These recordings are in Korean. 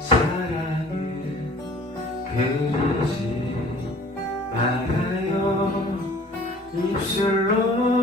사랑을 그리지 말아요. 입술로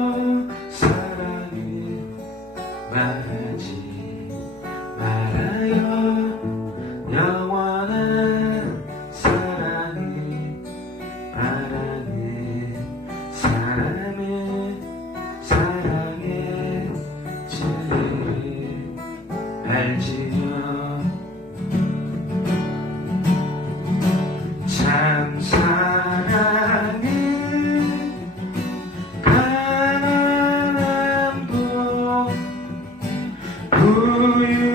you.